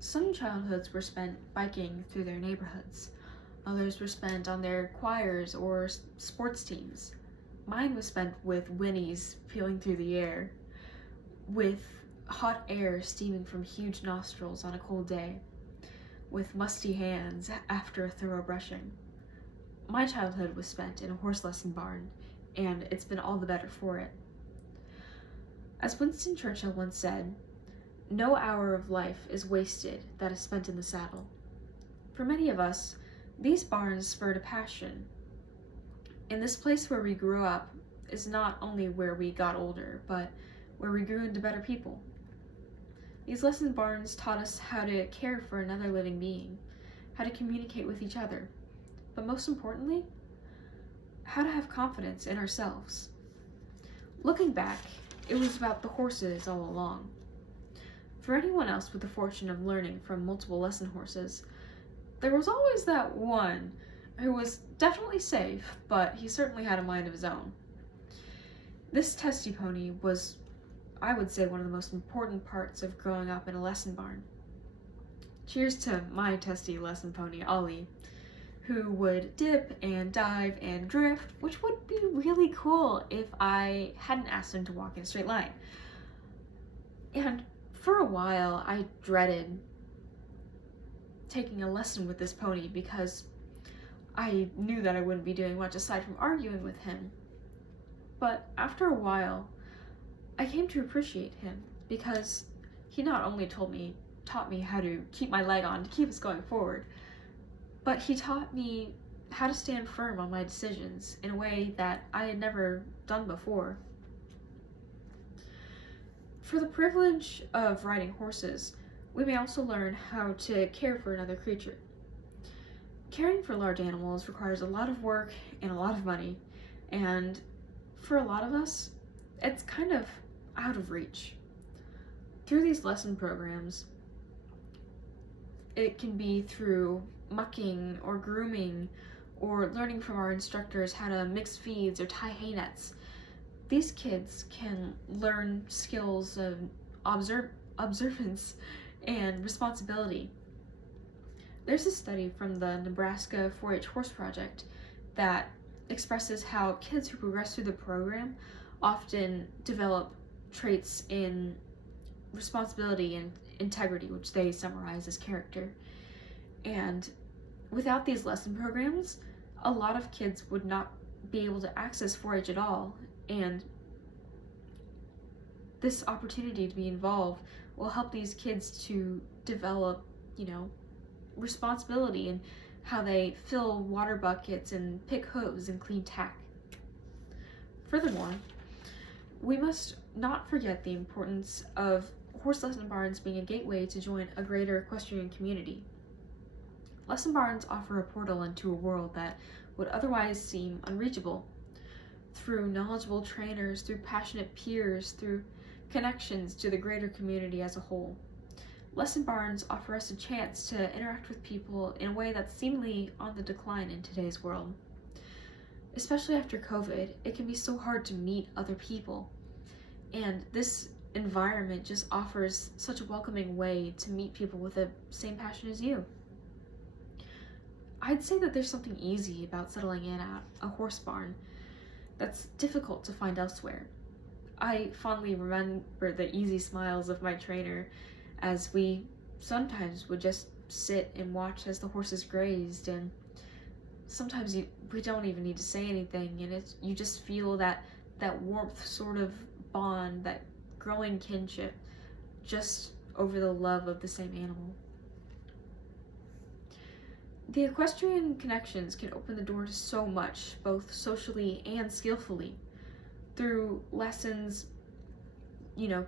Some childhoods were spent biking through their neighborhoods. Others were spent on their choirs or sports teams. Mine was spent with whinnies peeling through the air, with hot air steaming from huge nostrils on a cold day, with musty hands after a thorough brushing. My childhood was spent in a horse lesson barn, and it's been all the better for it. As Winston Churchill once said, "No hour of life is wasted that is spent in the saddle." For many of us, these barns spurred a passion. And this place where we grew up is not only where we got older, but where we grew into better people. These lesson barns taught us how to care for another living being, how to communicate with each other, but most importantly, how to have confidence in ourselves. Looking back, it was about the horses all along. For anyone else with the fortune of learning from multiple lesson horses, there was always that one who was definitely safe, but he certainly had a mind of his own. This testy pony was, I would say, one of the most important parts of growing up in a lesson barn. Cheers to my testy lesson pony, Ollie, who would dip and dive and drift, which would be really cool if I hadn't asked him to walk in a straight line. And for a while, I dreaded taking a lesson with this pony because I knew that I wouldn't be doing much aside from arguing with him. But after a while, I came to appreciate him because he not only taught me how to keep my leg on to keep us going forward, but he taught me how to stand firm on my decisions in a way that I had never done before. For the privilege of riding horses, we may also learn how to care for another creature. Caring for large animals requires a lot of work and a lot of money, and for a lot of us, it's kind of out of reach. Through these lesson programs, it can be through mucking or grooming or learning from our instructors how to mix feeds or tie hay nets. These kids can learn skills of observance and responsibility. There's a study from the Nebraska 4-H Horse Project that expresses how kids who progress through the program often develop traits in responsibility and integrity, which they summarize as character. And without these lesson programs, a lot of kids would not be able to access 4-H at all, and this opportunity to be involved will help these kids to develop, responsibility in how they fill water buckets and pick hooves and clean tack. Furthermore, we must not forget the importance of horse lesson barns being a gateway to join a greater equestrian community. Lesson barns offer a portal into a world that would otherwise seem unreachable. Through knowledgeable trainers, through passionate peers, through connections to the greater community as a whole. Lesson barns offer us a chance to interact with people in a way that's seemingly on the decline in today's world. Especially after COVID, it can be so hard to meet other people, and this environment just offers such a welcoming way to meet people with the same passion as you. I'd say that there's something easy about settling in at a horse barn that's difficult to find elsewhere. I fondly remember the easy smiles of my trainer as we sometimes would just sit and watch as the horses grazed, and sometimes we don't even need to say anything, and you just feel that warmth sort of bond, that growing kinship, just over the love of the same animal. The equestrian connections can open the door to so much, both socially and skillfully. Through lessons,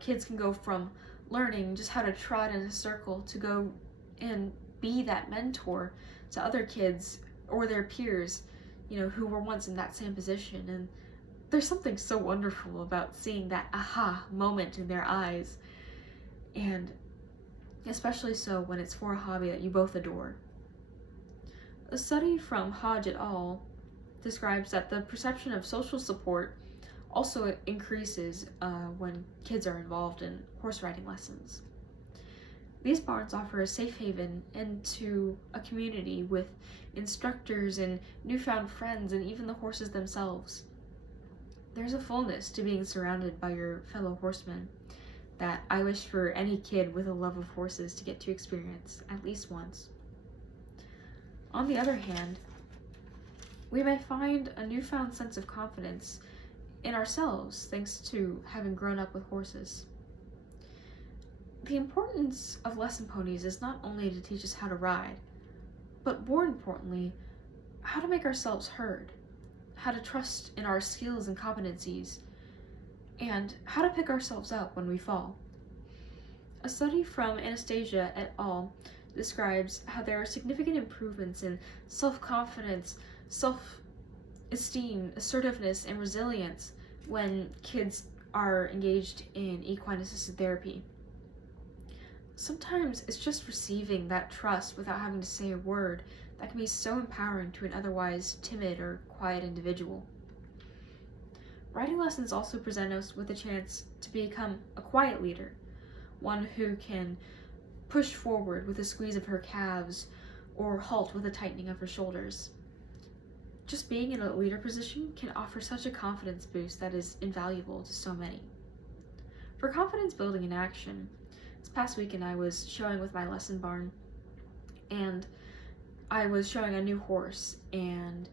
kids can go from learning just how to trot in a circle to go and be that mentor to other kids or their peers, who were once in that same position. And there's something so wonderful about seeing that aha moment in their eyes, and especially so when it's for a hobby that you both adore. A study from Hodge et al. Describes that the perception of social support also increases when kids are involved in horse riding lessons. These barns offer a safe haven into a community with instructors and newfound friends and even the horses themselves. There's a fullness to being surrounded by your fellow horsemen that I wish for any kid with a love of horses to get to experience at least once. On the other hand, we may find a newfound sense of confidence in ourselves thanks to having grown up with horses. The importance of lesson ponies is not only to teach us how to ride, but more importantly, how to make ourselves heard, how to trust in our skills and competencies, and how to pick ourselves up when we fall. A study from Anastasia et al. Describes how there are significant improvements in self-confidence, self-esteem, assertiveness, and resilience when kids are engaged in equine-assisted therapy. Sometimes it's just receiving that trust without having to say a word that can be so empowering to an otherwise timid or quiet individual. Riding lessons also present us with a chance to become a quiet leader, one who can push forward with a squeeze of her calves or halt with a tightening of her shoulders. Just being in a leader position can offer such a confidence boost that is invaluable to so many. For confidence building in action, this past weekend I was showing with my lesson barn, and I was showing a new horse, and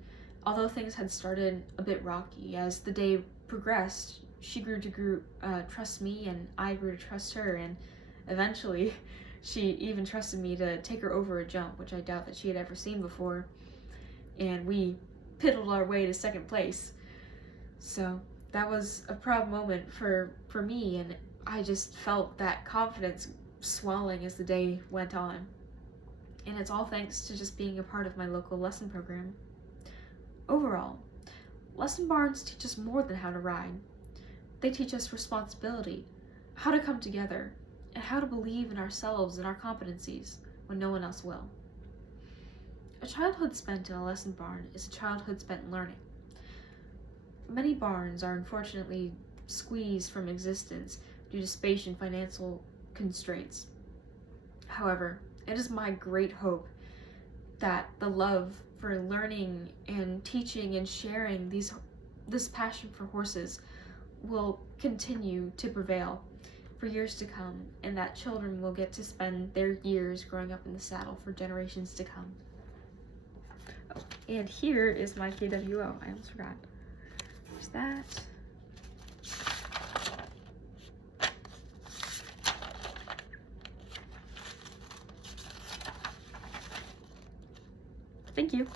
although things had started a bit rocky, as the day progressed, she grew to trust me, and I grew to trust her, and eventually she even trusted me to take her over a jump, which I doubt that she had ever seen before, and we piddled our way to second place. So that was a proud moment for me, and I just felt that confidence swelling as the day went on. And it's all thanks to just being a part of my local lesson program. Overall, lesson barns teach us more than how to ride. They teach us responsibility, how to come together, and how to believe in ourselves and our competencies when no one else will. A childhood spent in a lesson barn is a childhood spent learning. Many barns are unfortunately squeezed from existence due to space and financial constraints. However, it is my great hope that the love for learning and teaching and sharing this passion for horses will continue to prevail for years to come, and that children will get to spend their years growing up in the saddle for generations to come. Oh, and here is my KWO. I almost forgot. There's that. Thank you.